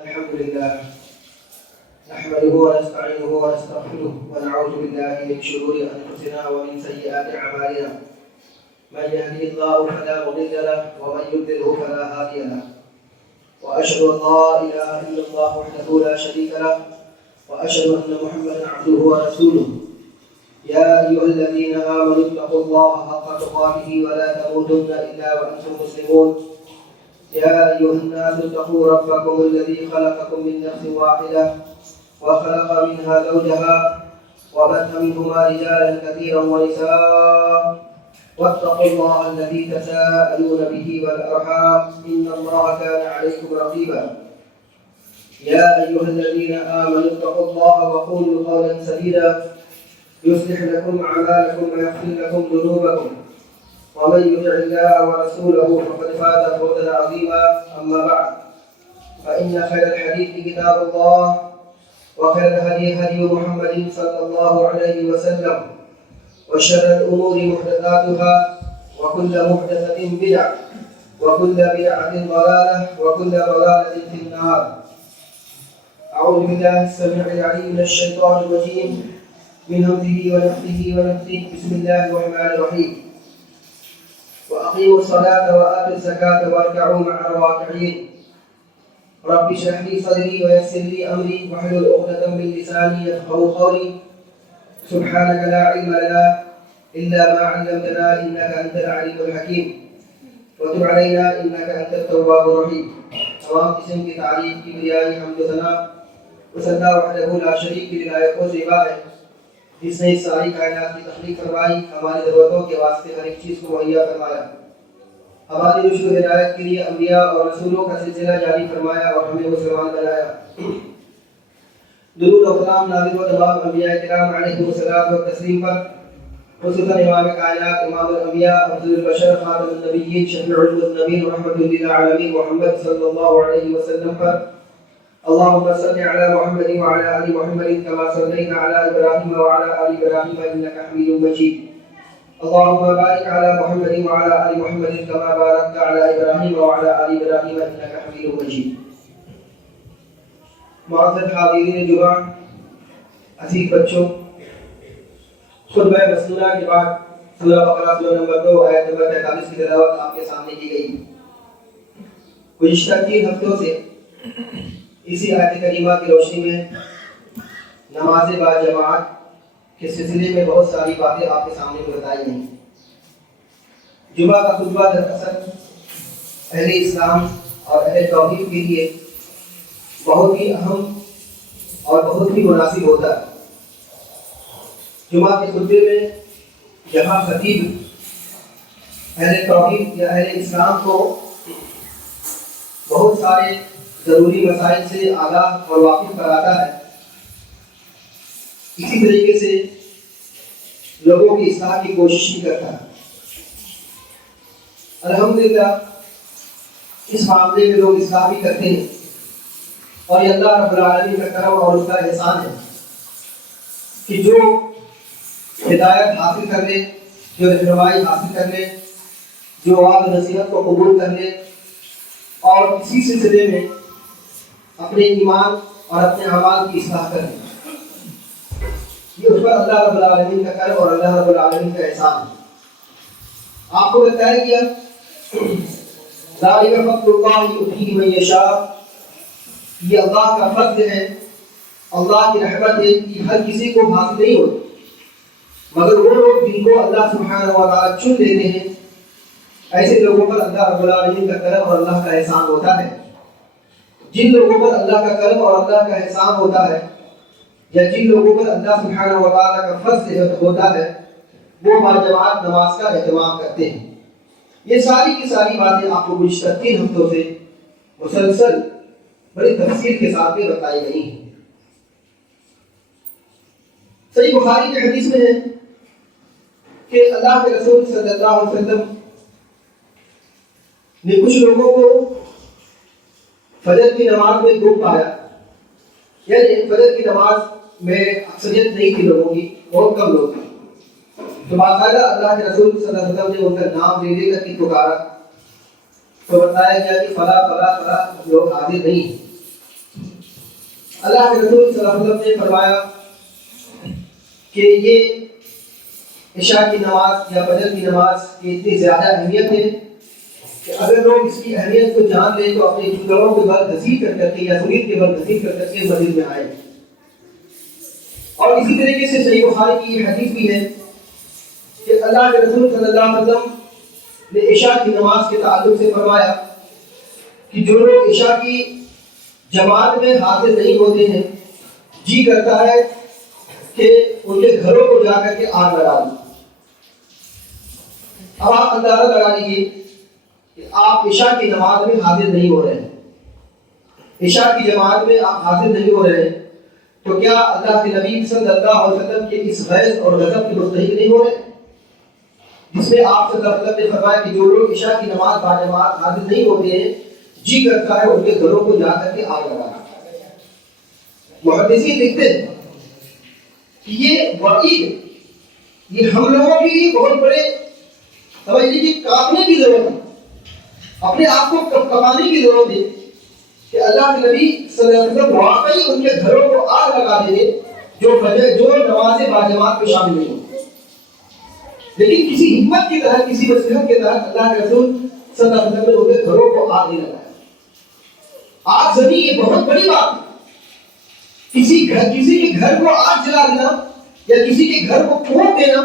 الحمد لله نحمده ونستعينه ونستغفره ونعوذ بالله من شرور أنفسنا ومن سيئات أعمالنا من يهده الله فلا مضل له ومن يضلله فلا هادي له وأشهد أن لا إله إلا الله وحده لا شريك له وأشهد أن محمدا عبده ورسوله يا أيها الذين آمنوا اتقوا الله حق تقاته ولا تموتن إلا وأنتم مسلمون يا أيها الناس اتقوا ربكم الذي خلقكم من نفس واحدة وخلق منها زوجها وبث منهما رجالا كثيرا ونساء واتقوا الله الذي تساءلون به والأرحام إن الله كان عليكم رقيبا يا أيها الذين آمنوا اتقوا الله وقولوا قولا سديدا يصلح لكم أعمالكم ويغفر لكم ذنوبكم ومن يطع الله ورسوله فقد فاز فوزا عظيما أما بعد فإن خير الحديث كتاب الله وخير الهدي هدي محمد صلى الله عليه وسلم وشر الأمور محدثاتها وكل محدثة بدعة وكل بدعة ضلالة وكل ضلالة في النار. أعوذ بالله السميع العليم من الشيطان الرجيم من همزه ونفخه ونفثه. بسم الله الرحمن الرحيم. وأقيموا الصلاة وآتوا الزكاة واركعوا مع الراكعين. رب اشرح لي صدري ويسر لي أمري واحلل عقدة من لساني يفقهوا قولي. سبحانك لا علم لنا إلا ما علمتنا إنك أنت العليم الحكيم وتب علينا إنك أنت التواب الرحيم. تمام قسم کی تعریف کی بجائے حمد و ثنا اس اللہ وحدہ لا شریک کی لائق و زیبا ہے جس نے اس ساری کائنات کی تخلیق فرمائی، ہماری ضرورتوں کے واسطے ہر ایک چیز کو مہیا فرمایا، ہماری رشد و ہدایت کے لیے انبیاء اور رسولوں کا سلسلہ جاری فرمایا اور ہمیں مسلمان بنایا۔ درود و سلام نازل و تمام انبیاء کرام علیہم الصلوۃ والتسلیم پر، خصوصاً امام کائنات، امام الانبیاء، افضل البشر، خاتم النبیین، شفیع المذنبین، رحمۃ للعالمین محمد صلی اللہ علیہ وسلم پر۔ اللهم صل على محمد وعلى آل محمد كما صليت على إبراهيم وعلى آل إبراهيم إنك حميد مجيد. اللهم بارك على محمد وعلى آل محمد كما باركت على إبراهيم وعلى آل إبراهيم إنك حميد مجيد. معزز حاضرین جمعہ، عزیز بچوں، خطبہ مسنونہ کے بعد سورہ بقرہ سورہ نمبر 2 آیت نمبر 43 کی تلاوت آپ کے سامنے کی گئی۔ گزشتہ 3 ہفتوں سے اسی آیت کریمہ کی روشنی میں نماز با جماعت کے سلسلے میں بہت ساری باتیں آپ کے سامنے بتائی گئیں۔ جمعہ کا خطبہ دراصل اہل اسلام اور اہل توحید کے لیے بہت ہی اہم اور بہت ہی مناسب ہوتا ہے۔ جمعہ کے خطبے میں جہاں خطیب اہل توحید یا اہل اسلام کو بہت سارے ضروری مسائل سے آگاہ اور واقف کراتا ہے، اسی طریقے سے لوگوں کی اصلاح کی کوشش بھی کرتا ہے۔ الحمدللہ اس معاملے میں لوگ اصلاح بھی کرتے ہیں، اور یہ اللہ رب العالمین کا کرم اور اس کا احسان ہے کہ جو ہدایت حاصل کر لے، جو رہنمائی حاصل کر لے، جو وعظ نصیحت کو قبول کر لے اور اسی سلسلے میں اپنے ایمان اور اپنے اعمال کی اصلاح کریں، یہ اس پر اللہ رب العالمین کا کرم اور اللہ رب العالمین کا احسان ہے۔ آپ کو بتایا گیا ذالک فضل اللہ یؤتیہ من یشاء، یہ اللہ کا فضل ہے، اللہ کی رحمت ہے کہ ہر کسی کو حاصل نہیں ہوتی، مگر وہ لوگ جن کو اللہ سبحانہ و تعالیٰ چن لیتے ہیں، ایسے لوگوں پر اللہ رب العالمین کا کرم اور اللہ کا احسان ہوتا ہے۔ جن لوگوں پر اللہ کا کرم اور اللہ کا احسان ہوتا ہے، یا جن لوگوں پر اللہ سبحانہ و تعالیٰ کا فضل ہوتا ہے، وہ باجماعت نماز کا اہتمام کرتے ہیں۔ یہ ساری کی ساری باتیں آپ کو گزشتہ 3 ہفتوں سے مسلسل بڑی تفصیل کے ساتھ میں بتائی گئی ہیں۔ صحیح بخاری کی حدیث میں ہے کہ اللہ کے رسول صلی اللہ علیہ وسلم نے کچھ لوگوں کو فجر کی نماز میں گروپ پایا، یعنی فجر کی نماز میں اکثریت نہیں تھی لوگوں کی، بہت کم لوگ تھے، تو باقاعدہ اللہ کے رسول صلی اللہ علیہ وسلم نے ان کا نام لے کر کے پکارا، تو بتایا گیا کہ فلاں فلاں فلاں لوگ حاضر نہیں ہیں۔ اللہ کے رسول صلی اللہ علیہ وسلم نے فرمایا کہ یہ عشاء کی نماز یا فجر کی نماز کی اتنی زیادہ اہمیت ہے کہ اگر لوگ اس کی اہمیت کو جان لیں تو اپنے جوڑوں کے بل گھسیٹ کر کے یا شریر کے بل گھسیٹ کر کے مسجد میں آئے. اور اسی طریقے سے صحیح بخاری کی یہ حدیث بھی ہے کہ اللہ کے رسول صلی اللہ علیہ وسلم نے عشاء کی نماز کے تعلق سے فرمایا کہ جو لوگ عشاء کی جماعت میں حاضر نہیں ہوتے ہیں جی کرتا ہے کہ ان کے گھروں کو جا کر کے آگ لگا دیں. اب آپ اندازہ لگا لیجیے کہ آپ عشاء کی نماز میں حاضر نہیں ہو رہے ہیں، عشاء کی جماعت میں آپ حاضر نہیں ہو رہے ہیں، تو کیا اللہ کے نبی صلی اللہ علیہ وسلم کے اس غیظ اور غضب کے مستحق نہیں ہو رہے جس میں آپ صلی اللہ علیہ وسلم نے فرمایا کہ جو لوگ عشاء کی نماز باجماعت حاضر نہیں ہوتے ہیں جی کرتا ہے ان کے گھروں کو جا کر کے آگ لگانا. محدثین لکھتے ہیں کہ یہ وعید یہ ہم لوگوں کے لیے بہت بڑے سمجھ لیجیے کاپنے کی ضرورت ہے، اپنے آپ کو کمانے کی ضرورت ہے کہ اللہ کے نبی صلی اللہ علیہ وسلم واقعی ان کے گھروں کو آگ لگا دے جو نماز باجماعت میں شامل نہیں ہوتے. لیکن کسی حکمت کی طرح کسی مصلحت کے تحت اللہ کے رسول صلی اللہ علیہ وسلم نے ان کے گھروں کو آگ نہیں لگایا. آگ زنی یہ بہت بڑی بات ہے. کسی کے گھر کو آگ جلا دینا یا کسی کے گھر کو پھونک دینا،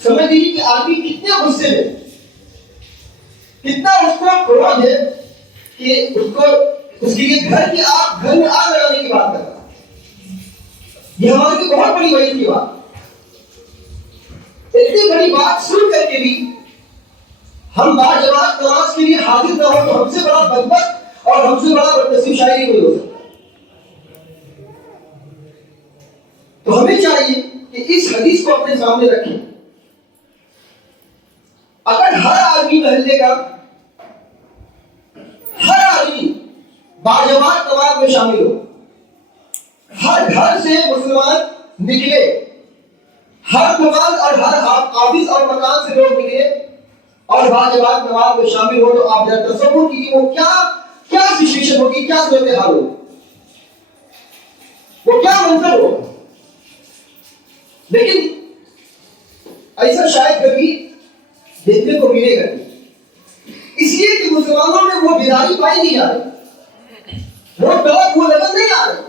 سمجھ لیجیے کہ آدمی کتنے غصے میں، کتنا اس کو کروڑ ہے کہ اس کے گھر میں آگ لگانے کی بات کرتا ہے. یہ ہمارے لیے بہت بڑی وعید کی بات. اتنی بڑی بات سن کر کے بھی ہم باجماعت نماز کے لیے حاضر نہ ہو تو ہم سے بڑا بدبخت اور ہم سے بڑا بدنصیب شاعری کوئی ہو سکتا. تو ہمیں چاہیے کہ اس حدیث کو اپنے سامنے رکھیں. اگر ہر آدمی محلے کا ہر آدمی باجماعت نماز میں شامل ہو، ہر گھر سے مسلمان نکلے، ہر دکان اور ہر آفس اور مکان سے لوگ نکلے اور باجماعت نماز میں شامل ہو تو آپ ذرا تصور کیجیے وہ کیا سچویشن ہوگی، کیا صورتحال ہوگی، وہ کیا منظر ہوگا. لیکن ایسا شاید کبھی دیکھنے کو ملے گا اس لیے کہ مسلمانوں میں وہ بیداری پائی نہیں جا رہی، وہ ڈر وہ لگن نہیں آ رہی،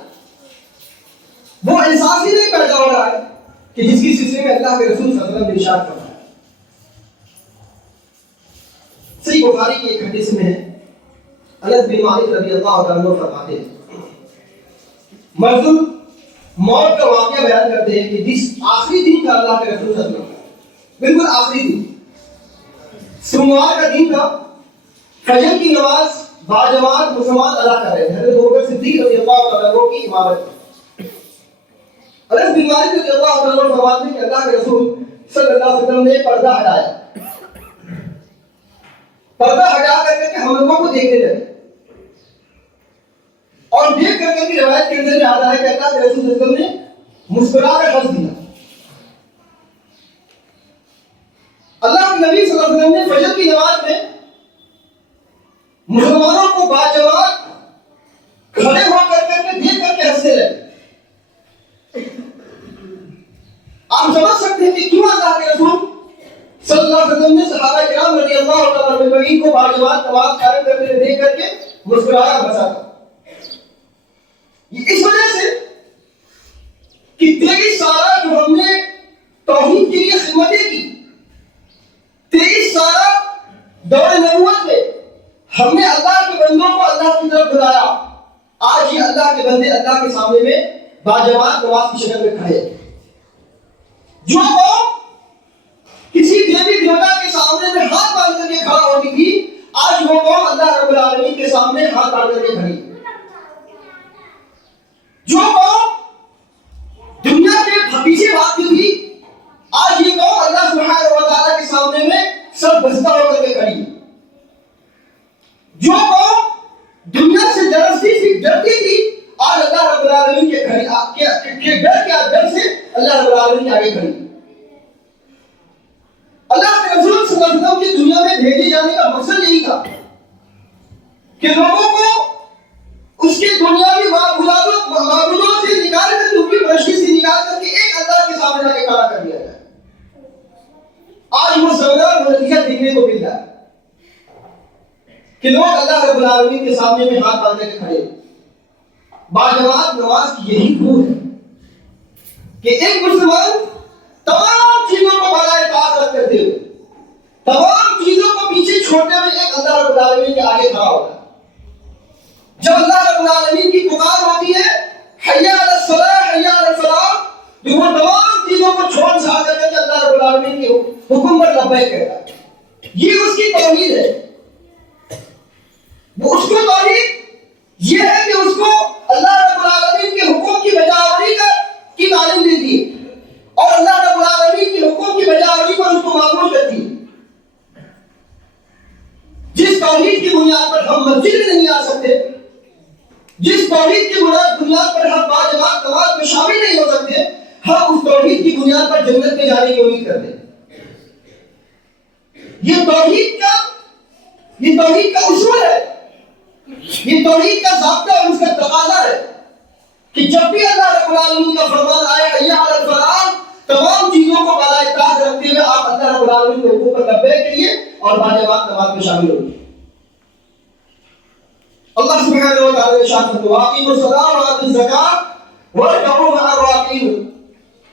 وہ احساس ہی نہیں پیدا ہو رہا ہے کہ جس کی سلسلے میں اللہ کے رسول صلی اللہ علیہ وسلم نے ارشاد فرمایا. صحیح بخاری کی ایک حدیث میں انس بن مالک رضی اللہ عنہ فرماتے ہیں، مرض موت کا واقعہ بیان کرتے ہیں کہ جس آخری دن تھا اللہ کے رسول صلی اللہ علیہ وسلم، بالکل آخری دن سوموار کا دن تھا، فجر کی نماز باجماعت مسلمان ادا کر رہے تھے. حضرت ابوبکر صدیق رضی اللہ عنہ کی امامت میں انس بن مالک رضی اللہ عنہ فرماتے ہیں کہ اللہ کے رسول صلی اللہ علیہ وسلم نے پردہ ہٹایا، پردہ ہٹا کر کے ہم لوگوں کو دیکھنے لگے اور دیکھ کر کے روایت کے اندر میں آتا ہے کہ اللہ کے رسول صلی اللہ علیہ وسلم نے مسکرا کر ہنس دیا. اللہ کے نبی صلی اللہ علیہ وسلم نے فجر کی نماز میں مسلمانوں کو باجماعت کھڑے ہو کر کے دیکھ کر کے ہنسنے لگے. آپ سمجھ سکتے ہیں کہ کیوں اللہ کے رسول صلی اللہ علیہ وسلم نے صحابہ کرام رضی اللہ تعالیٰ عنہم کو باجماعت نماز قائم کرتے ہوئے دیکھ کر کے مسکرایا ہنسا تھا. اس وجہ سے کہ 23 سالہ جو ہم نے توحید کے لیے خدمتیں کی، 23 سالہ دور نبوت میں ہم نے اللہ کے بندوں کو اللہ کی طرف بلایا. آج یہ اللہ کے بندے اللہ کے سامنے میں باجماعت نماز کی شکل میں کھڑے. جو قوم کسی دیوی دیوتا کے سامنے میں ہاتھ باندھ کر کے کھڑا ہوتی تھی، آج وہ قوم اللہ رب العالمین کے سامنے ہاتھ باندھ کر کے کھڑی. جو قوم دنیا کے پیچھے بھاگتی تھی، آج یہ قوم اللہ سبحانہ و تعالیٰ کے سامنے میں سر بستہ ہو کر کے کھڑی. جو قوم دنیا سے ڈرتی تھی، آج اللہ رب العالمین کے ڈر سے اللہ رب العالمین کے آگے کھڑی. اللہ کے رسول صلی اللہ علیہ وسلم کی دنیا میں بھیجے جانے کا مقصد یہی تھا کہ لوگوں کو اس کے دنیاوی معبودوں سے نکال کر کے، ان کی پرستی سے نکال کر کے ایک اللہ کے سامنے لا کے کھڑا کر دیا جائے. آج وہ زمانہ وہ نتیجہ دیکھنے کو مل رہا ہے کہ لوگ اللہ رب العالمین کے سامنے میں ہاتھ باندھ کے کھڑے. باجماعت نماز کی یہی روح ہے کہ ایک مسلمان تمام چیزوں کو بالائے طاقت کرتے ہوئے، تمام چیزوں کو پیچھے چھوڑتے ہوئے ایک اللہ رب العالمین کے آگے کھڑا ہوتا ہے. جب اللہ رب العالمین کی پکار ہوتی ہے حی علی الصلاۃ حی علی الفلاح، تو وہ تمام چیزوں کو چھوڑ چھاڑ کر کے اللہ رب العالمین کے حکم پر لبیک کہتا ہے. یہ اس کی توحید ہے. وہ اس کو توحید یہ ہے کہ اس کو اللہ رب العالمین کے حکم کی بجاوری کی تعلیم دیتی ہے اور اللہ رب العالمین کے حکم کی بجاوری پر اس کو معمول کرتی ہے. جس توحید کی بنیاد پر ہم مسجد میں نہیں آ سکتے، جس توحید کی بنیاد پر ہم باجماعت نماز میں شامل نہیں ہو سکتے، ہم اس توحید کی بنیاد پر جنت میں جانے کی امید کرتے ہیں. یہ توحید کا اصول ہے، یہ توحید کا ضابطہ اور اس کا تقاضا ہے کہ جب بھی اللہ رب العالمین کا فرمان آئے حی علی الفلاح، تمام چیزوں کو بالائے طاقت رکھتے ہوئے آپ اللہ رب العالمین کے حکم پر لبیک کریے اور باجماعت نماز میں شامل ہوئے. اللہ سبحانہ و تعالی نے ارشاد فرمایا واقیموا الصلاۃ وآتوا الزکاۃ وارکعوا مع الراکعین،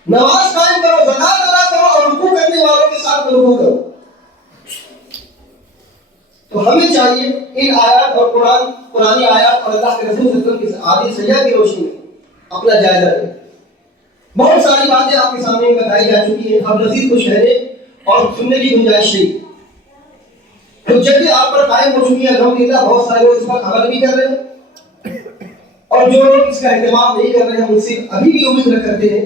نماز قائم کرو، زکات ادا کرو اور رکوع کرنے والوں کے ساتھ رکوع کرو. تو ہمیں چاہیے ان آیات اور قرآنی آیات اور اللہ کے رسول صلی اللہ علیہ وسلم کی حدیث صحیحہ کی روشنی میں اپنا جائزہ لیں. بہت ساری باتیں آپ کے سامنے بتائی جا چکی ہیں، اب مزید کچھ کہنے اور سننے کی گنجائش نہیں. حجتیں آپ پر قائم ہو چکی ہیں الحمدللہ، بہت سارے لوگ اس پر عمل بھی کر رہے ہیں اور جو لوگ اس کا اہتمام نہیں کر رہے ہیں ان سے ابھی بھی امید رکھ کرتے ہیں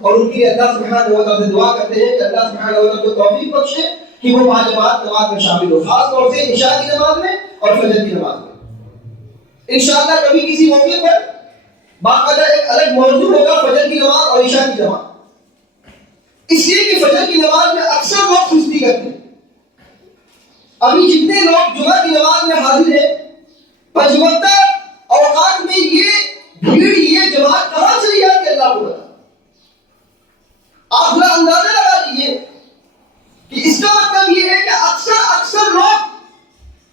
اور ان کے لیے اللہ سبحانہ و تعالیٰ سے دعا کرتے ہیں کہ اللہ سبحانہ و تعالیٰ کو توفیق بخشے کہ وہ باجماعت نماز میں شامل ہو، خاص طور سے عشاء کی نماز میں اور فجر کی نماز میں. انشاءاللہ کبھی کسی موقع پر باقاعدہ ایک الگ موضوع ہوگا فجر کی نماز اور عشاء کی نماز، اس لیے کہ فجر کی نماز میں اکثر لوگ سستی کرتے ہیں. ابھی جتنے لوگ جمعہ کی نماز میں حاضر ہیں، پنج وقتہ اوقات میں یہ بھیڑ، یہ جماعت کہاں چلی جاتی ہے اللہ کو پتہ. آپ ذرا اندازہ لگا لیجیے کہ اس کا مطلب یہ ہے کہ اکثر لوگ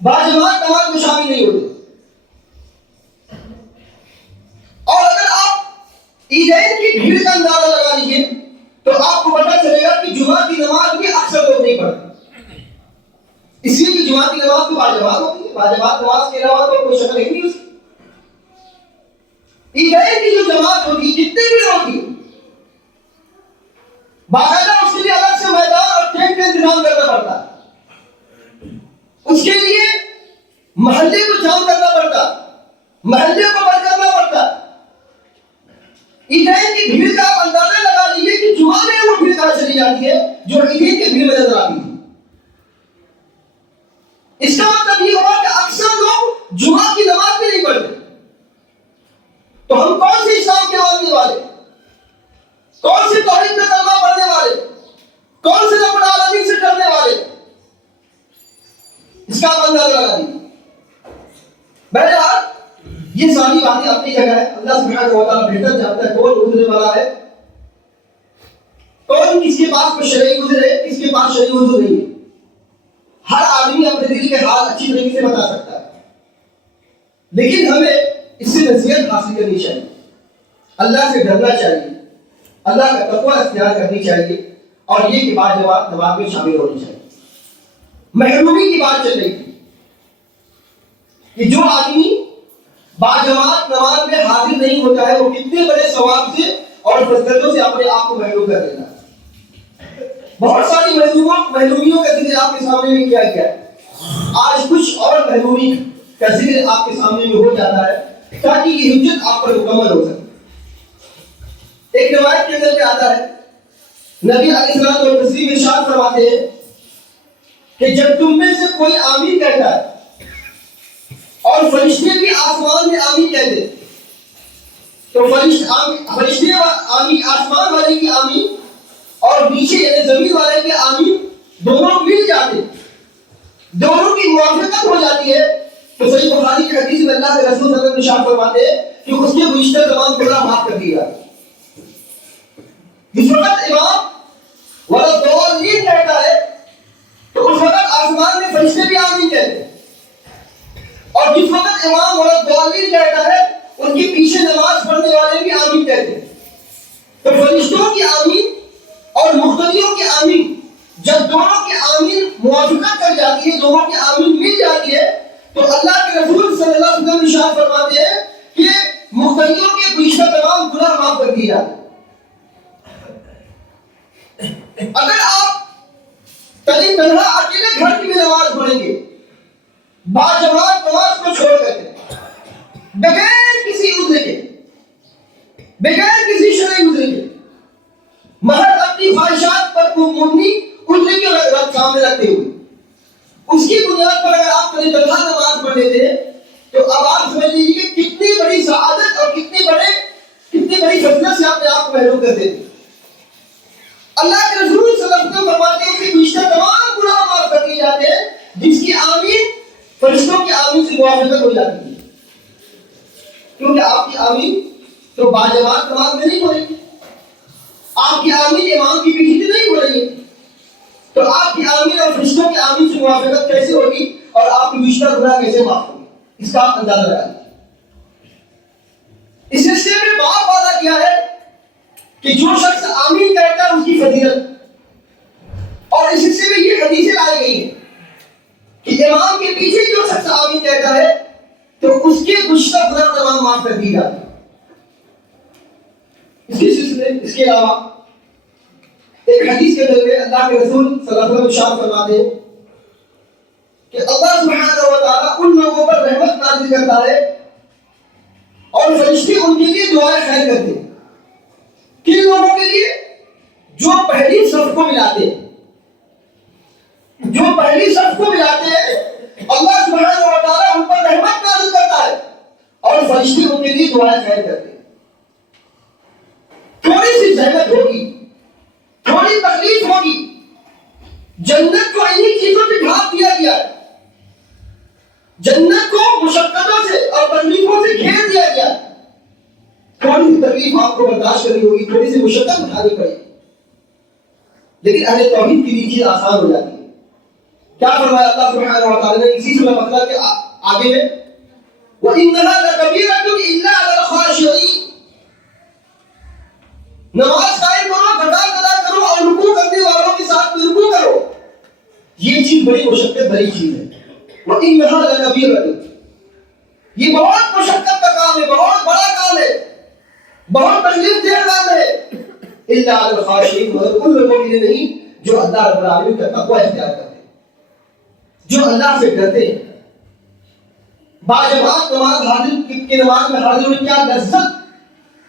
باجماعت نماز میں شامل نہیں ہوتے. اور اگر آپ عیدین کی بھیڑ کا اندازہ لگا لیجیے تو آپ کو پتہ چلے گا کہ جمعہ کی نماز بھی اکثر لوگ نہیں پڑھتے، اس لیے کہ جمعہ کی نماز تو باجماعت ہوتی ہے، باجماعت نماز کے علاوہ تو کوئی شکل ہی نہیں اس کی. عیدین کی جو جماعت ہوتی ہے، جتنے بھی لوگ ہوتی ہے، باقاعدہ اس کے لیے الگ سے میدان اور ٹینٹ کا انتظام کرنا پڑتا ہے. اس کے لیے محلے کو جام کرنا پڑتا، محلے کو بند کرنا پڑتا. عیدین کی بھیڑ کا آپ اندازہ لگا لیجیے کہ جمعہ میں وہ بھیڑ کہاں چلی جاتی ہے جو عیدین کی بھیڑ میں نظر آتی ہے. اس کا مطلب یہ ہوا کہ اکثر لوگ جمعہ کی نماز بھی نہیں پڑھتے. تو ہم کون سے اسلام کے ماننے والے، کون سے توحید کا کلمہ پڑھنے والے، کون سے رب العالمین سے ڈرنے والے، اس کا اندازہ لگا دیجیے. بہرحال یہ ساری باتیں اپنی جگہ ہے. اللہ سبحانہ و تعالیٰ بہتر جانتا ہے کون گزرنے والا ہے، کون کس کے پاس کوئی شرعی عذر ہے، کس کے پاس شرعی عذر نہیں ہے. ہر آدمی اپنے دل کے حال اچھی طریقے سے بتا سکتا ہے، لیکن ہمیں اس سے نصیحت حاصل کرنی چاہیے، اللہ سے ڈرنا چاہیے، اللہ کا تقوی اختیار کرنی چاہیے اور یہ کہ باجماعت نماز میں شامل ہونی چاہیے. محرومی کی بات چل رہی تھی کہ جو آدمی باجماعت نماز میں حاضر نہیں ہوتا ہے وہ کتنے بڑے ثواب سے اور فضیلتوں سے اپنے آپ کو محروم کر دیتا ہے. بہت ساری محرومیوں کا ذکر آپ کے سامنے میں کیا گیا ہے. آج کچھ اور محرومی کا ذکر آپ کے سامنے میں ہو جاتا ہے تاکہ یہ حجت آپ پر مکمل ہو سکے. ایک روایت کے اندر آتا ہے نبی علیہ الصلوۃ والتسلیم ارشاد فرماتے ہیں کہ جب تم میں سے کوئی آمین کہتا ہے اور فرشتے بھی آسمان میں آمین کہتے تو فرشتے آمین آسمان والے کی آمین اور نیچے یعنی زمین والے کی آمین دونوں مل جاتے، دونوں کی موافقت ہو جاتی ہے تو صحیح بخاری کی حدیث میں اللہ کے رسول صلی اللہ علیہ وسلم ارشاد فرماتے ہیں کہ اس کے گزشتہ تمام گناہ معاف کر دیے جاتے ہیں. جس وقت امام وَلَضَّالِّينَ کہتا ہے تو اس وقت آسمان میں فرشتے بھی آمین کہتے ہیں. اور جس وقت امام وَلَضَّالِّينَ کہتا ہے ان کے پیچھے نماز پڑھنے والے بھی آمین کہتے ہیں. تو فرشتوں کی آمین اور مقتدیوں کی آمین جب دونوں کی آمین موافقت کر جاتی ہے، دونوں کی آمین مل جاتی ہے، تو اللہ کے رسول صلی اللہ علیہ وسلم ارشاد فرماتے ہیں کہ مقتدیوں کے گزشتہ تمام گناہ معاف کر دیے جاتے ہیں. اگر آپ تنہا تنہا اکیلے گھر میں نماز پڑھیں گے، باجماعت نماز کو چھوڑ کر کے، بغیر کسی عذر کے، بغیر کسی شرعی عذر کے، محض اپنی خواہشات پر مبنی عذر کے سامنے رکھتے ہوئے، اس کی بنیاد پر اگر آپ تنہا نماز پڑھ لیتے ہیں تو اب آپ سمجھ لیجیے کہ کتنی بڑی سعادت اور کتنی بڑی فضیلت سے اپنے آپ کو محروم کر دیتے. اللہ کے رسول صلی اللہ علیہ وسلم فرماتے ہیں کہ گزشتہ تمام گناہ معاف کر دیے جاتے ہیں جس کی آمین فرشتوں کی آمین سے موافقت ہو جاتی ہے. کیونکہ آپ کی آمین تو باجماعت نماز میں نہیں ہو رہی، آپ کی آمین امام کی پیچھے نہیں ہو رہی ہے، تو آپ کی آمین اور فرشتوں کی آمین سے موافقت کیسے ہوگی اور آپ کی گزشتہ گناہ کیسے معاف ہوگی؟ اس کا آپ اندازہ لگا لیجیے. اس سلسلے میں بہت وعدہ کیا ہے کہ جو شخص آمین کہتا ہے اس کی فضیلت، اور اس سلسلے میں یہ حدیثیں لائی گئی ہیں کہ امام کے پیچھے جو شخص آمین کہتا ہے تو اس کے گزشتہ گناہ تمام معاف کر دی جاتی ہے. اسی سلسلے اس کے علاوہ ایک حدیث کے اندر اللہ کے رسول صلی اللہ علیہ وسلم ارشاد فرماتے ہیں کہ اللہ سبحانہ و تعالیٰ ان لوگوں پر رحمت نازل کرتا ہے اور فرشتے ان کے لیے دعائیں خیر کرتے ہیں. کن لوگوں کے لیے؟ جو پہلی صف کو ملاتے ہیں، جو پہلی صف کو ملاتے ہیں اللہ سبحانہ و تعالیٰ ان پر رحمت نازل کرتا ہے اور فرشتے ان کے لیے دعائیں خیر کرتے ہیں. تھوڑی سی زحمت ہوگی، تھوڑی تکلیف ہوگی، جنت کو انہی چیزوں سے ڈھانپ دیا گیا ہے، جنت کو مشقتوں سے اور تکلیفوں سے گھیر دیا گیا. تھوڑی سی تکلیف آپ کو برداشت کرنی ہوگی، تھوڑی سی مشقت اٹھانی پڑے گی، لیکن اہل توحید کے لیے چیز آسان ہو جاتی ہے. کیا فرمایا اللہ سبحانہ و تعالیٰ نے اسی سورہ بقرہ کے آگے میں وَإِنَّهَا لَكَبِيرَةٌ إِلَّا عَلَى الْخَاشِعِينَ. نماز قائم کرو، گھٹا کرو اور رکوع کرنے والوں کے ساتھ رکوع کرو، یہ چیز بڑی مشقت بھری چیز ہے. وَإِنَّهَا لَكَبِيرَةٌ، یہ بہت مشقت کا کام ہے، بہت بڑا کام ہے، بہت تکلیف دہ کام ہے. إِلَّا عَلَى الْخَاشِعِينَ، مگر ان لوگوں کے لیے نہیں جو اللہ رب العالمین کا تقوی اختیار کرتے ہیں، جو اللہ سے ڈرتے ہیں. باجماعت نماز حاضر کی نماز میں حاضر ہونے کیا لذت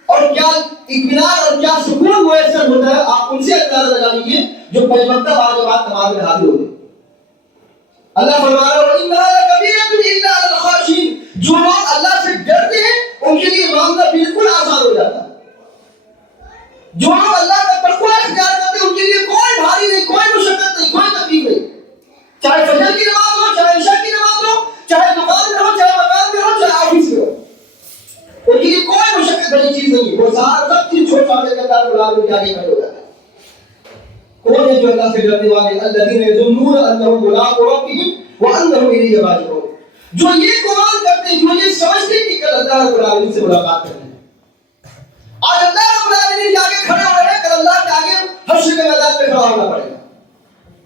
اور کیا اطمینان اور کیا سکون میسر ہوتا ہے، آپ ان سے اندازہ لگا لیجیے جو پنجوقتہ باجماعت نماز میں حاضر ہوتے ہیں. اللہ فرما رہا ہے وَإِنَّهَا لَكَبِيرَةٌ إِلَّا عَلَى الْخَاشِعِينَ. جو لوگ اللہ سے ڈرتے ہیں ان کے لیے معاملہ بالکل آسان ہو جاتا ہے. جو لوگ اللہ کا تقوی اختیار کرتے ہیں ان کے لیے کوئی بھاری نہیں، کوئی مشقت نہیں، کوئی تکلیف نہیں. چاہے فجر کی نماز ہو، چاہے عشاء کی نماز ہو، چاہے دکان میں ہو، چاہے مکان میں ہو، چاہے آفس میں ہو، ان کے لیے کوئی مشقت بڑی چیز نہیں ہے. وہ سب چیز چھوڑ چھاڑ کے اللہ تعالیٰ کے آگے کھڑے ہو جاتے ہیں. کون ہے جو اللہ سے ڈرنے والے؟ الذین یظنون انہم ملاقو ربہم وانہم الیہ راجعون. جو یہ گمان کرتے ہیں، جو یہ سمجھتے ہیں کہ کل اللہ رب العالمین سے ملاقات کریں. آج اللہ رب العالمین کے آگے کھڑے ہو رہے ہیں، کل اللہ کے آگے حشر کے میدان میں کھڑا ہونا پڑے گا.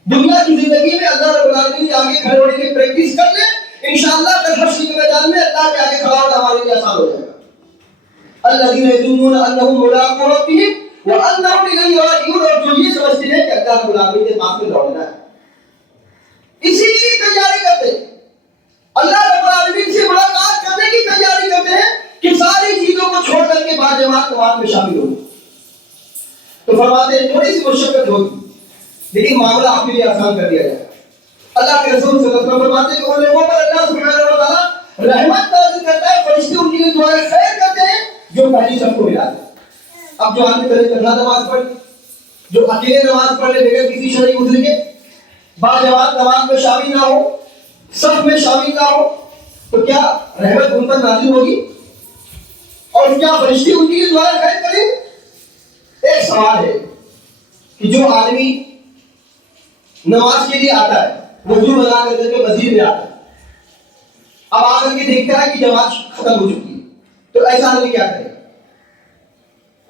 دنیا کی زندگی میں اللہ رب العالمین کے آگے کھڑے ہونے کی پریکٹس کر لیں، انشاءاللہ کل حشر کے میدان میں اللہ کے آگے کھڑا ہونا ہمارے لیے آسان ہو جائے گا. الذین یظنون انہم ملاقو ربہم وانہم الیہ راجعون. اور جو یہ سمجھتے ہیں کہ اللہ رب العالمین کے پاس میں لوٹنا ہے، اسی کی تیاری کرتے ہیں، اللہ رب العالمین سے ملاقات کرنے کی تیاری کرتے ہیں کہ ساری چیزوں کو چھوڑ کر کے باجماعت نماز میں شامل ہو. تو فرماتے ہیں تھوڑی سی مشقت ہوگی لیکن معاملہ آپ کے لیے آسان کر دیا جائے گا. اللہ کے رسول صلی اللہ علیہ وسلم فرماتے ہیں کہ ان لوگوں پر اللہ سبحانہ و تعالیٰ رحمت نازل کرتا ہے، فرشتے ان کے لیے دعائیں خیر کرتے ہیں جو پہلی صف کو ملاتے ہیں. اب جو آدمی پہلے تنہا نماز پڑھ، جو اکیلے نماز پڑھ لے بغیر کسی شرعی عذر کے، باجماعت نماز میں شامل نہ ہو، صف میں شامل نہ ہو، تو کیا رحمت ان پر نازل ہوگی اور کیا فرشتے ان کی دعا خیر کریں؟ ایک سوال ہے کہ جو آدمی نماز کے لیے آتا ہے وضو بنا کر کے مسجد میں آتا ہے، اب آ کر کے دیکھتا ہے کہ جماعت ختم ہو چکی ہے، تو ایسا آدمی کیا کرے؟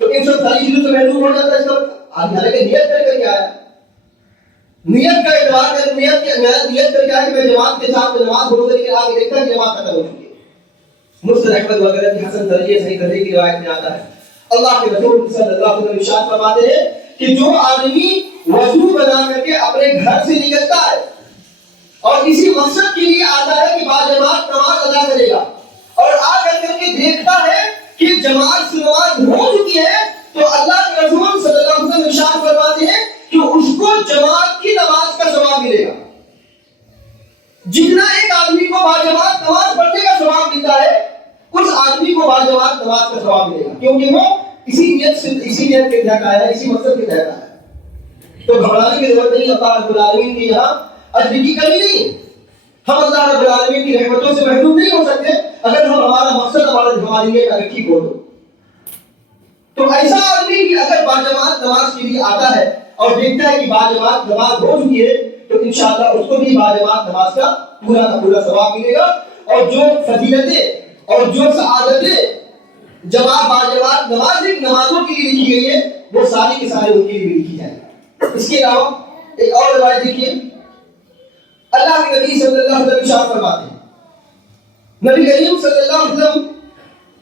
تو ان سب ساری چیزوں سے محروم ہو جاتا ہے اس کا آدمی، حالانکہ نیت کر کے آیا، نیت کا اعتبار کر نیت کر کے آیا کہ میں جماعت کے ساتھ نماز پڑھوں گا، لیکن آگے دیکھتا ہے کہ جماعت ختم ہو چکی ہے۔ مسند احمد وغیرہ کی حسن درجے صحیح درجے کی روایت میں آتا ہے، اللہ کے رسول صلی اللہ علیہ وسلم ارشاد فرماتے ہیں کہ جو آدمی وضو بنا کر کے اپنے گھر سے نکلتا ہے اور اسی مقصد کے لیے آتا ہے کہ باجماعت نماز ادا کرے گا، اور آ کر کے دیکھتا ہے کہ جماعت سے نماز ہو چکی ہے، تو اللہ کے رسول صلی اللہ علیہ وسلم ارشاد فرماتے ہیں کہ اس کو جماعت کی نماز کا ثواب ملے گا، جتنا ایک آدمی کو باجماعت نماز پڑھنے کا ثواب ملتا ہے اس آدمی کو باجماعت نماز کا ثواب ملے گا، کیونکہ وہ اسی نیت کے تحت آیا ہے، اسی مقصد کے تحت آیا ہے۔ تو گھبرانے کی ضرورت نہیں، اللہ رب العالمین کی یہاں اجر کی کمی نہیں ہے، ہم اللہ رب العالمین کی رحمتوں سے محروم نہیں ہو سکتے اگر ہمارا مقصد ہماری نیت اگر ٹھیک ہو تو ایسا آدمی بھی اگر باجماعت نماز کے لیے آتا ہے اور دیکھتا ہے کہ باجماعت نماز ہو چکی ہے تو انشاءاللہ اس کو بھی باجماعت نماز کا پورا ثواب ملے گا، اور جو فضیلتیں اور جو سعادتیں جماعت باجماعت نمازوں کے لیے لکھی گئی ہے وہ ساری کے سارے ان کے لیے بھی لکھی جائیں گی۔ اس کے علاوہ ایک اور روایت دیکھیے، اللہ کے نبی صلی اللہ علیہ وسلم ارشاد فرماتے ہیں، نبی کریم صلی اللہ علیہ وسلم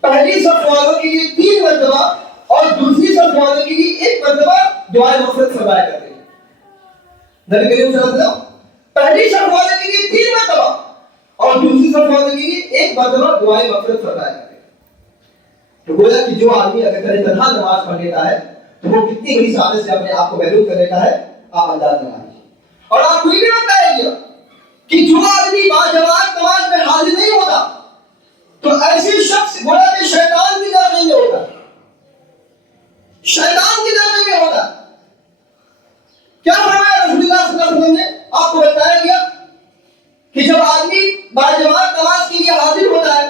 پہلی صف والوں کے لیے 3 مرتبہ اور دوسری صف والوں کے لیے 1 مرتبہ دعائے مغفرت فرمایا کرتے ہیں۔ نبی کریم صلی اللہ علیہ وسلم پہلی صف والوں کے لیے 3 مرتبہ اور دوسری صف والوں کے لیے 1 مرتبہ دعائے مغفرت فرمایا کرتے ہیں۔ تو گویا کہ جو آدمی اگر تنہا نماز پڑھ لیتا ہے تو وہ کتنی بڑی سعادت سے اپنے آپ کو محروم کر لیتا ہے، آپ انداز لگا لیجیے۔ اور آپ کوئی بھی بتائیے کہ جو آدمی باجماعت نماز میں حاضر نہیں ہوتا تو ایسے شخص گویا کہ شیطان کی دامن میں ہوتا، شیطان کی دامن میں ہوتا۔ کیا فرمایا رسول اللہ صلی اللہ علیہ وسلم نے؟ آپ کو بتایا گیا کہ جب آدمی باجماعت نماز کے لیے حاضر ہوتا ہے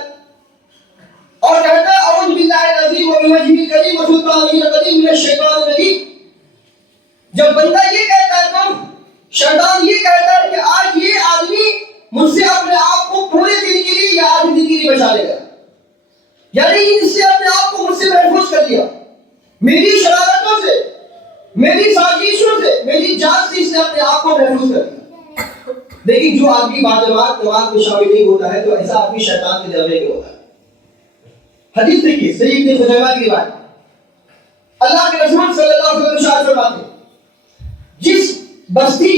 اور کہتا ہے اعوذ باللہ العظیم وبوجہہ الکریم وسلطانہ القدیم من الشیطان الرجیم، جب بندہ یہ کہتا ہے تو شیطان یہ کہتا ہے کہ آج یہ آدمی مجھ سے اپنے آپ کو پورے دن کے لیے یا آدھے دن کے لیے بچا لے گا، یعنی اس سے اپنے آپ کو مجھ سے محفوظ کر لیا، میری شرارتوں سے، میری سازشوں سے، میری جان سے اس نے اپنے آپ کو محفوظ کر لیا۔ لیکن جو آدمی باجماعت نماز میں شامل نہیں ہوتا ہے تو ایسا آدمی شیطان کے دامن میں ہوتا ہے۔ حدیث دیکھیے، صحیح ابن خزیمہ کی روایت، اللہ کے رسول صلی اللہ علیہ وسلم ارشاد فرماتے ہیں جس بستی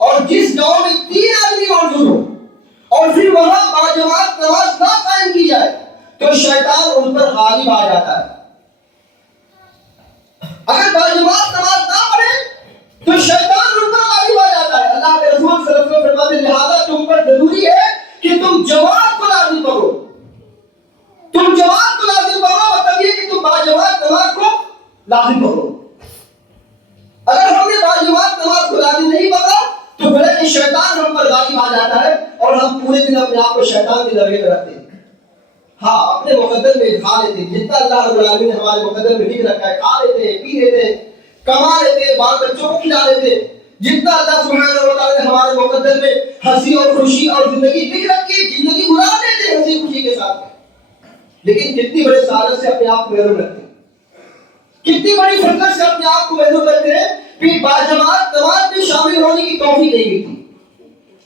اور جس گاؤں میں 3 آدمی موجود ہو اور پھر وہاں باجماعت نماز نہ قائم کی جائے تو شیطان ان پر غالب آ جاتا ہے۔ اگر باجماعت نماز نہ پڑھے تو شیطان ان پر غالب آ جاتا ہے۔ اللہ کے رسول صلی اللہ علیہ وسلم فرماتے ہیں لہذا تم پر ضروری ہے کہ تم جماعت کو لازم کرو، تم جماعت کو لازم کرو، مطلب یہ کہ تم باجماعت نماز کو لازم کرو۔ اگر ہم نے باجماعت نماز کو لازم نہیں پکڑا تو بلکہ شیطان ہم پر غالب آ جاتا ہے اور ہم پورے دن اپنے آپ کو شیطان کے دامن میں رکھتے ہیں۔ ہاں، اپنے مقدر میں کھا لیتے ہیں، جتنا اللہ رب العالمین نے ہمارے مقدر میں لکھ رکھا ہے کھا لیتے ہیں، پی لیتے ہیں، کما لیتے ہیں، بال بچوں کو کھلا لیتے ہیں، جتنا اللہ سبحانہ و تعالیٰ نے ہمارے مقدر میں ہنسی اور خوشی اور زندگی لکھ رکھی ہے، زندگی گزار لیتے ہیں ہنسی خوشی کے ساتھ، لیکن کتنی بڑے سعادت سے اپنے آپ کو محروم رکھتے ہیں، کتنی بڑی فضیلت سے اپنے آپ کو محروم رکھتے ہیں کہ باجماعت نماز میں شامل ہونے کی توفیق نہیں ملتی۔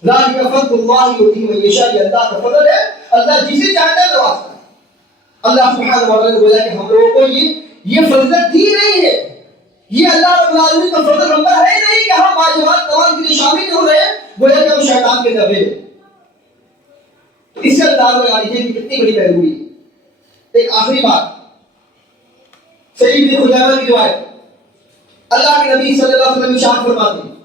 ذالک فضل اللہ یؤتیہ من یشاء، یہ اللہ کا فضل ہے، اللہ جسے چاہتا ہے نوازتا ہے۔ اللہ سبحانہ و تعالیٰ نے بولا کہ ہم لوگوں کو یہ فضیلت دی نہیں ہے، یہ اللہ رب العالمین کا فضل ہم پر ہے نہیں کہ ہم باجماعت نماز کے لیے شامل ہو رہے ہیں، گویا کہ ہم شیطان کے دبے ہیں۔ تو اس سے اندازہ لگا لیجیے کہ کتنی بڑی محرومی ہے۔ ایک آخری بات، صحیح ابن خزیمہ کی روایت، اللہ کے نبی صلی اللہ علیہ وسلم ارشاد فرماتے ہیں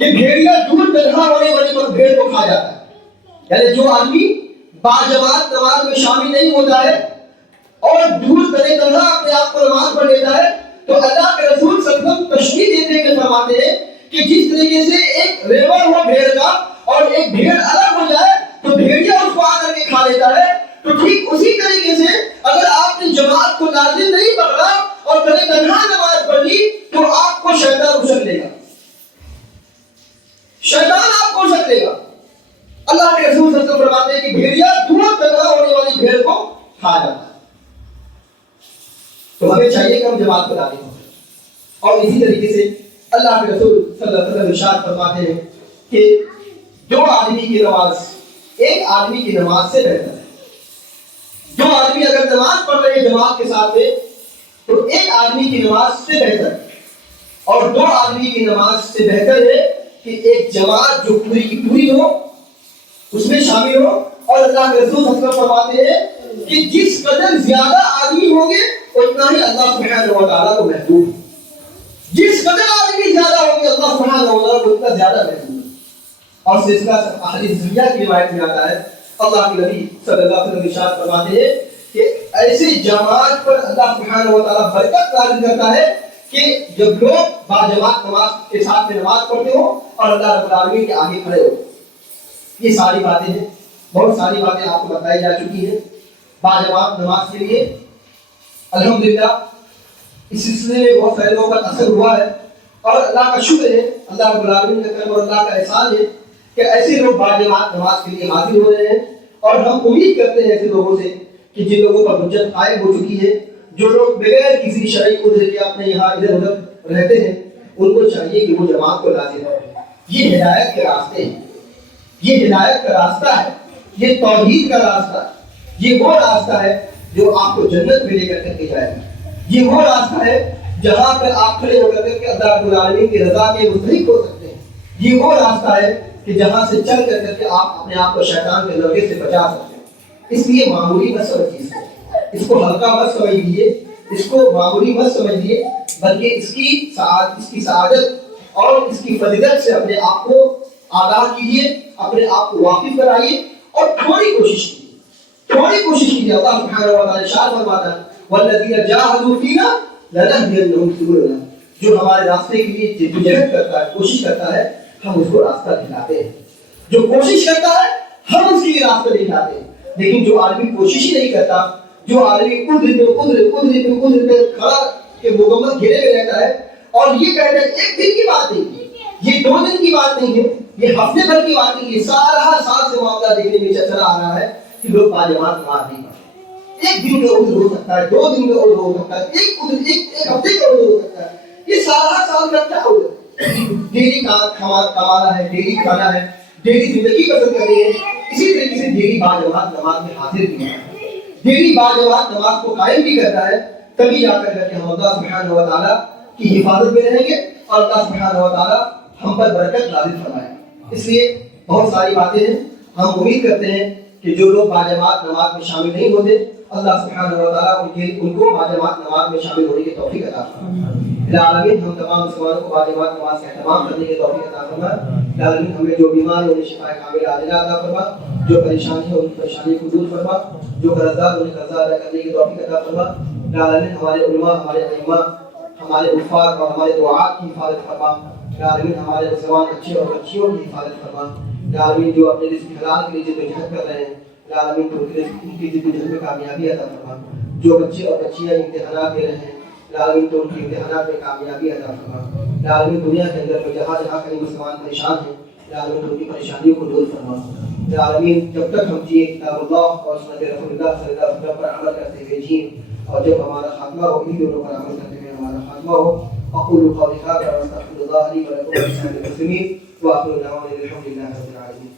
کہ بھیڑیا دور تنہا ہونے والے پر بھیڑ کو کھا جاتا ہے، یعنی جو آدمی باجماعت نماز میں شامل نہیں ہوتا ہے اور دور تنہا اپنے آپ کو نماز پڑھ لیتا ہے تو اللہ کے رسول صلی اللہ علیہ وسلم تشبیہ دیتے ہوئے فرماتے ہیں کہ جس طریقے سے ایک ریوڑ ہو بھیڑ کا اور ایک بھیڑ الگ ہو جائے تو بھیڑ تو ٹھیک اسی طریقے سے اگر آپ نے جماعت کو لازم نہیں پکڑا اور کبھی تنہا نماز پڑھ لی تو آپ کو شیطان اچک لے گا، شیطان آپ کو اچک لے گا۔ اللہ کے رسول صلی اللہ علیہ وسلم فرماتے ہیں کہ بھیڑیا دور تنہا ہونے والی بھیڑ کو کھا جاتا ہے۔ تو ہمیں چاہیے کہ ہم جماعت کو لازم ہوں۔ اور اسی طریقے سے اللہ کے رسول صلی اللہ علیہ وسلم ارشاد فرماتے ہیں کہ دو آدمی کی نماز ایک آدمی کی نماز سے بہتر ہے۔ دو آدمی اگر نماز پڑھ رہے ہیں جماعت کے ساتھ میں تو ایک آدمی کی نماز سے بہتر ہے، اور دو آدمی کی نماز سے بہتر ہے کہ ایک جماعت جو پوری کی پوری ہو اس میں شامل ہو۔ اور اللہ کے رسول صلی اللہ علیہ وسلم فرماتے ہیں کہ جس قدر زیادہ آدمی ہوں گے اتنا ہی اللہ سبحانہ و تعالیٰ کو محبوب ہے۔ جس قدر آدمی زیادہ ہوں گے اللہ سبحانہ و تعالیٰ کو اتنا زیادہ محبوب ہے۔ اور سلسلہ احادیث زوجیہ کی روایت میں آتا ہے اللہ کے نبی صلی اللہ علیہ وسلم ارشاد فرماتے ہیں کہ ایسی جماعت پر اللہ سبحانہ و تعالیٰ برکت نازل کرتا ہے کہ جب لوگ باجماعت نماز کے ساتھ میں نماز پڑھتے ہو اور اللہ رب العالمین کے آگے کھڑے ہو۔ یہ ساری باتیں ہیں، بہت ساری باتیں آپ کو بتائی جا چکی ہیں باجماعت نماز کے لیے۔ الحمدللہ اس سلسلے میں بہت سارے لوگوں کا اثر ہوا ہے، اور اللہ کا شکر ہے، اللہ رب العالمین کا کرم اور اللہ کا احسان ہے کہ ایسے لوگ باجماعت نماز کے لیے حاضر ہو رہے ہیں۔ اور ہم امید کرتے ہیں ایسے لوگوں سے کہ جن لوگوں پر حجت قائم ہو چکی ہے، جو لوگ بغیر کسی شرعی عذر کے اپنے یہاں ادھر ادھر رہتے ہیں، ان کو چاہیے کہ وہ جماعت کو لازم کریں۔ یہ ہدایت کے راستے ہیں، یہ ہدایت کا راستہ ہے، یہ توحید کا راستہ ہے، یہ وہ راستہ ہے جو آپ کو جنت میں لے کر کے جائے گا۔ یہ وہ راستہ ہے جہاں پر آپ کھڑے ہو کر کے اللہ رب العالمین کی رضا کے مستحق ہو سکتے ہیں۔ یہ وہ راستہ ہے کہ جہاں سے چل کر کے آپ اپنے آپ کو شیطان کے لوگے سے بچا سکتے ہیں۔ اس لیے معمولی مت سمجھیے، اس کو ہلکا مت سمجھ لیجیے، اس کو معمولی مت سمجھیے، بلکہ اس کی سعادت اور اس کی فضیلت سے اپنے آپ کو آگاہ کیجیے، اپنے آپ کو واقف کرائیے اور تھوڑی کوشش کیجیے۔ اللہ سبحانہ و تعالیٰ ارشاد فرماتا ہے وَالَّذِينَ جَاهَدُوا فِينَا لَنَهْدِيَنَّهُمْ سُبُلَنَا، جو ہمارے راستے کے لیے جدوجہد کرتا ہے، کوشش کرتا ہے، ہم اس کو راستہ دکھاتے ہیں۔ جو کوشش کرتا ہے ہم اس کے لیے راستہ دکھاتے ہیں۔ لیکن جو آدمی کوشش ہی نہیں کرتا، جو آدمی ادھر پہ کھڑا کے مکمل گھیرے میں رہتا ہے اور یہ کہتا ہے ایک دن کی بات نہیں، یہ 2 دن کی بات نہیں ہے، یہ ہفتے بھر کی بات نہیں ہے، سارا سال سے معاملہ دیکھنے میں چلا آ رہا ہے کہ لوگ باجماعت نماز نہیں پڑھتے۔ ایک دن کا عذر ہو سکتا ہے، 2 دن کا عذر ہو سکتا ہے، ایک ہفتے کا عذر ہو سکتا ہے، یہ سارا سال کا کیا عذر ہے؟ ڈیلی کمانا ہے، ڈیلی کھانا ہے، ڈیلی زندگی بسر کرنی ہے۔ اسی طریقے سے ڈیلی باجماعت نماز میں حاضر بھی ہے، ڈیلی باجماعت نماز کو قائم بھی کرتا ہے، تبھی جا کر کے ہم اللہ سبحانہ و تعالیٰ کی حفاظت میں رہیں گے اور اللہ سبحانہ و تعالیٰ ہم پر برکت نازل فرمائے۔ اس لیے بہت ساری باتیں ہیں، ہم امید کرتے ہیں کہ جو لوگ باجماعت نماز میں شامل نہیں ہوتے اللہ سبحانہ و تعالیٰ ان کو باجماعت نماز میں شامل ہونے کی توفیق عطا فرمائے۔ العالمین ہم تمام مسلمانوں کو باجماعت نماز کا اہتمام کرنے کی توفیق عطا فرمائے۔ العالمین ہمیں جو بیمار ہیں انہیں شفا کاملہ عاجلہ عطا فرما، جو پریشانی ہے ان کی پریشانی کو دور فرما، جو قرض دار انہیں قرض ادا کرنے کی توفیق عطا فرما۔ العالمین ہمارے علماء، ہمارے ائمہ، ہمارے عفات اور ہمارے دعات کی حفاظت فرما۔ العالمین ہمارے مسلمان بچے اور بچیوں کی حفاظت فرما۔ العالمین جو اپنے رزق حلال کے لیے جدوجہد کر رہے ہیں العالمین تو ان کی جدوجہد میں کامیابی عطا فرما۔ جو بچے اور بچیاں امتحانات دے رہے ہیں العالمین تو ان کی امتحانات میں کامیابی عطا فرما۔ العالمین دنیا کے اندر جو جہاں جہاں کہیں مسلمان پریشان ہیں العالمین تو ان کی پریشانیوں کو دور فرما۔ العالمین جب تک ہم جیے کتاب اللہ اور سنت رسول اللہ صلی اللہ علیہ وسلم پر عمل کرتے ہوئے جیے، اور جب ہمارا خاتمہ ہو انہی دونوں پر عمل کرتے ہوئے ہمارا خاتمہ ہو۔ اقول قولی ھذا واستغفر اللہ لی ولکم ولسائر المسلمین واخر دعوانا الحمد للہ رب العالمین۔